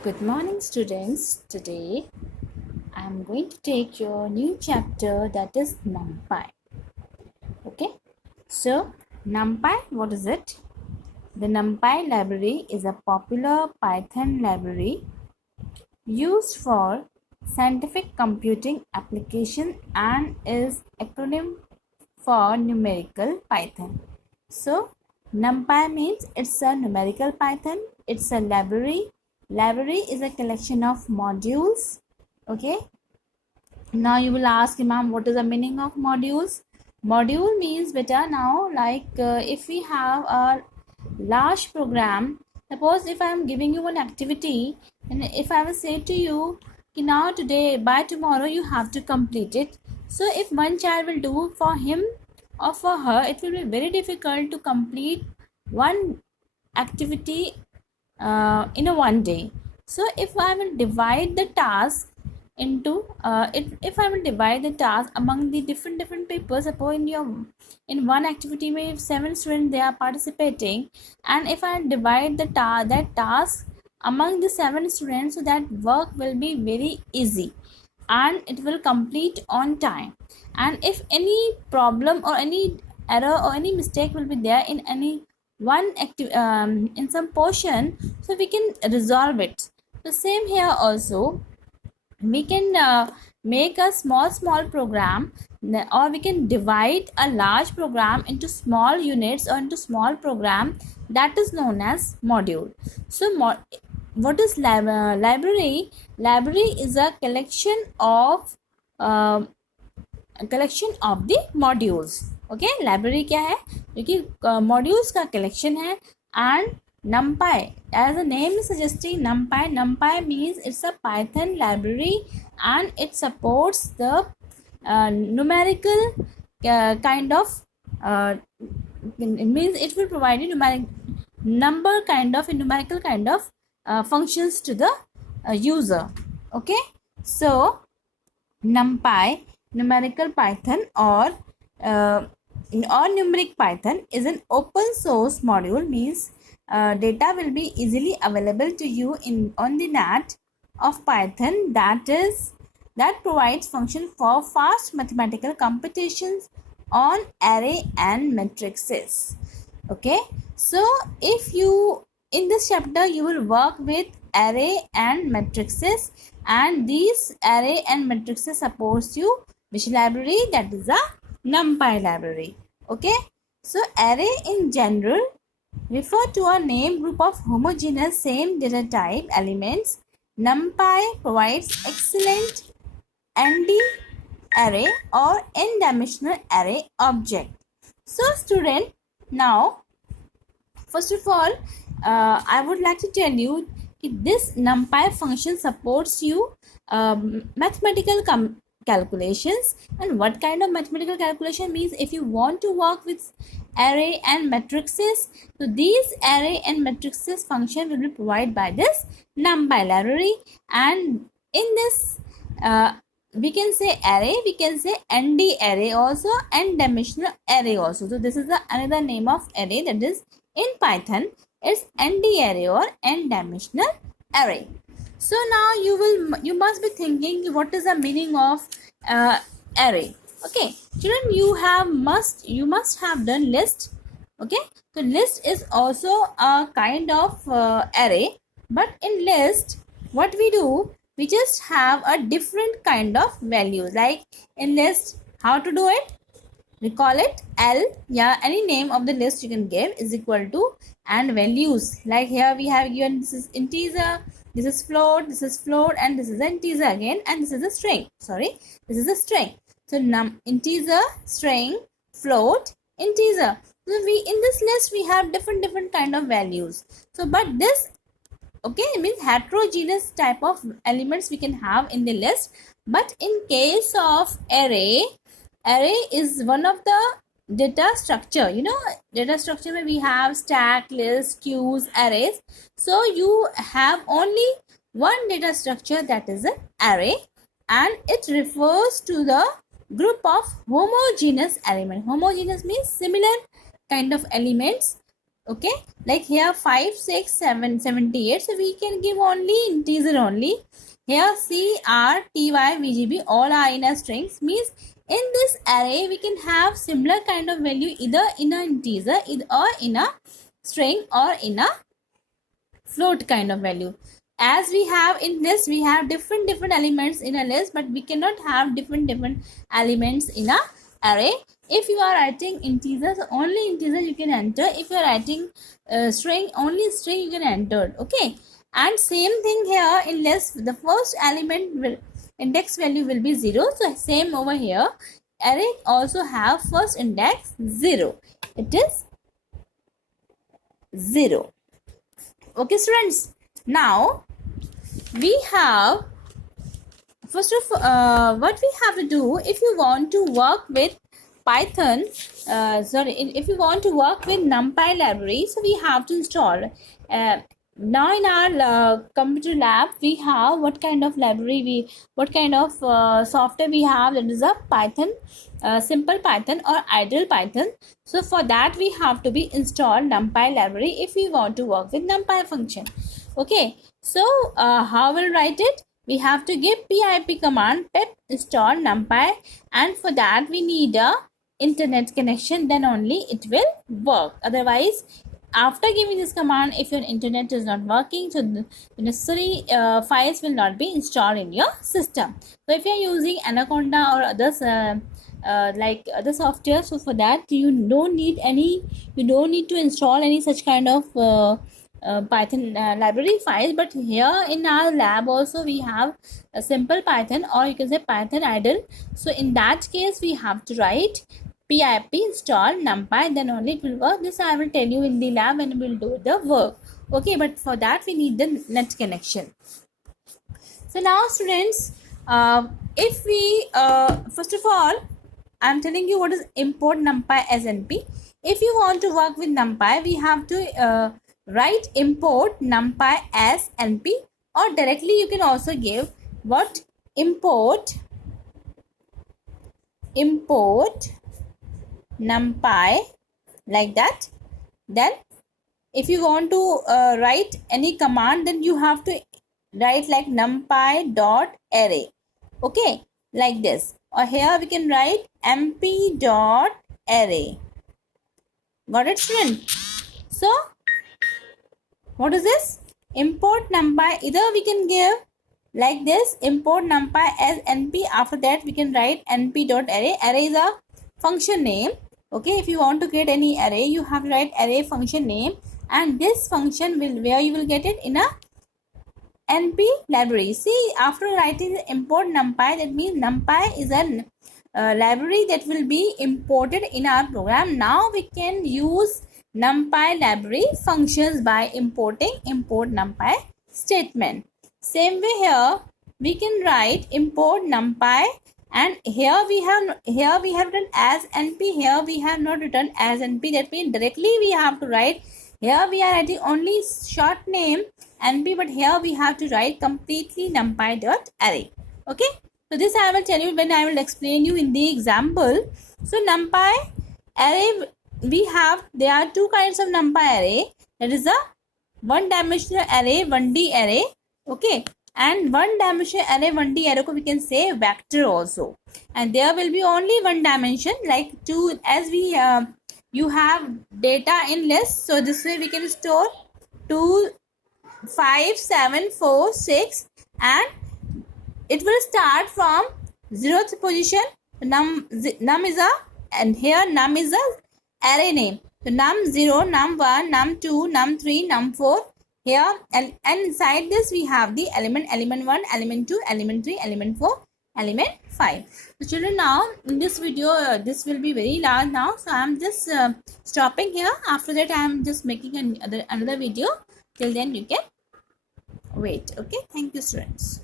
Good morning, students. Today I am going to take your new chapter, that is Numpy. Okay, so Numpy, what is it? The Numpy library is a popular Python library used for scientific computing application and is acronym for numerical Python. So Numpy means it's a numerical Python. It's a library. Library is a collection of modules. Okay. Now you will ask, ma'am, what is the meaning of modules? Module means beta now if we have a large program, suppose if I am giving you one activity and if I will say to you now today by tomorrow you have to complete it. So if one child will do for him or for her, it will be very difficult to complete one activity in a one day. So if I will divide the task into if I will divide the task among the different people, suppose in one activity may 7 students they are participating, and if I divide that task among the 7 students, so that work will be very easy and it will complete on time. And if any problem or any error or any mistake will be there in any one in some portion, so we can resolve it. The same here also, we can make a small program, or we can divide a large program into small units or into small program, that is known as module. So what is library? Library is a collection of the modules. Okay, library क्या है? क्योंकि modules का collection है. And Numpy, as the name is suggesting, Numpy means it's a Python library and it supports the numerical kind of it means it will provide you numerical kind of functions to the user. Okay, so Numpy, numerical Python or numeric Python is an open source module, means data will be easily available to you on the net of Python that provides function for fast mathematical computations on array and matrices. Okay, so if you in this chapter you will work with array and matrices, and these array and matrices supports you which library? That is a Numpy library. Okay, so array in general refer to a named group of homogeneous same data type elements. Numpy provides excellent ND array or n-dimensional array object. So student, now first of all I would like to tell you this Numpy function supports you mathematical calculations. And what kind of mathematical calculation means? If you want to work with array and matrices, so these array and matrices function will be provided by this Numpy library. And in this we can say array, we can say ND array also, n-dimensional array also. So this is another name of array, that is in Python it's ND array or n-dimensional array. So now you must be thinking, what is the meaning of array? Okay, children, you must have done list. Okay, so list is also a kind of array, but in list what we do, we just have a different kind of values. Like in list, how to do it? We call it L, yeah, any name of the list you can give is equal to, and values, like here we have given this is integer, this is float, and this is an integer again, and this is a string. Sorry, this is a string. So integer, string, float, integer. So we in this list we have different kind of values. So but this, okay, it means heterogeneous type of elements we can have in the list. But in case of array is one of the data structure. Data structure where we have stack, list, queues, arrays. So you have only one data structure, that is an array, and it refers to the group of homogeneous element. Homogeneous means similar kind of elements. Okay, like here 5, 6, 7, 78. So we can give only integer only. Here C, R, T, Y, V, G, B all are in a strings. Means in this array we can have similar kind of value either in a integer or in a string or in a float kind of value. As we have in list, we have different elements in a list, but we cannot have different elements in a array. If you are writing integers, only integers you can enter. If you are writing string, only string you can enter. Okay, and same thing here in list, the first element will index value will be 0. So same over here, array also have first index 0. It is 0. Okay students, now we have first of what we have to do if you want to work with Python, if you want to work with Numpy library, so we have to install. Now in our computer lab we have what kind of library what kind of software we have, that is a Python, simple Python or idle Python. So for that we have to be install Numpy library if we want to work with Numpy function. Okay, so how we'll write it? We have to give pip command pip install Numpy, and for that we need a internet connection, then only it will work. Otherwise, after giving this command, if your internet is not working, so the necessary files will not be installed in your system. So if you are using Anaconda or others like other software, so for that you don't need to install any such kind of Python library files. But here in our lab also we have a simple Python, or you can say Python idle. So in that case we have to write pip install Numpy, then only it will work. This I will tell you in the lab and we'll do the work. Okay, but for that we need the net connection. So now students, if we first of all I'm telling you what is import Numpy as NP. If you want to work with Numpy, we have to write import Numpy as NP, or directly you can also give what import Numpy, like that. Then if you want to write any command, then you have to write like numpy dot array. Okay, like this. Or here we can write mp dot array. Got it, student? So what is this? Import Numpy. Either we can give like this, import Numpy as NP. After that we can write np dot array. Array is a function name. Okay, if you want to create any array, you have to write array function name, and this function will, where you will get it in a NP library. See, after writing import Numpy, that means Numpy is a library that will be imported in our program. Now we can use Numpy library functions by importing import Numpy statement. Same way here we can write import Numpy, and here we have written as NP, here we have not written as NP. That means directly we have to write, here we are writing only short name NP, but here we have to write completely Numpy dot array. Okay, so this I will tell you when I will explain you in the example. So Numpy array, we have, there are two kinds of Numpy array. That is a one dimensional array, 1D array. Okay, and one dimensional array, 1D array, we can say vector also, and there will be only one dimension, like two, as we you have data in list. So this way we can store 2, 5, 7, 4, 6, and it will start from 0th position. Num is a, and here num is a array name. So num0, num1, num2, num3, num4. Here and inside this we have the element 1, element 2, element 3, element 4, element 5. So children, now in this video this will be very large now, so I am just stopping here. After that I am just making another video. Till then you can wait. Okay, thank you students.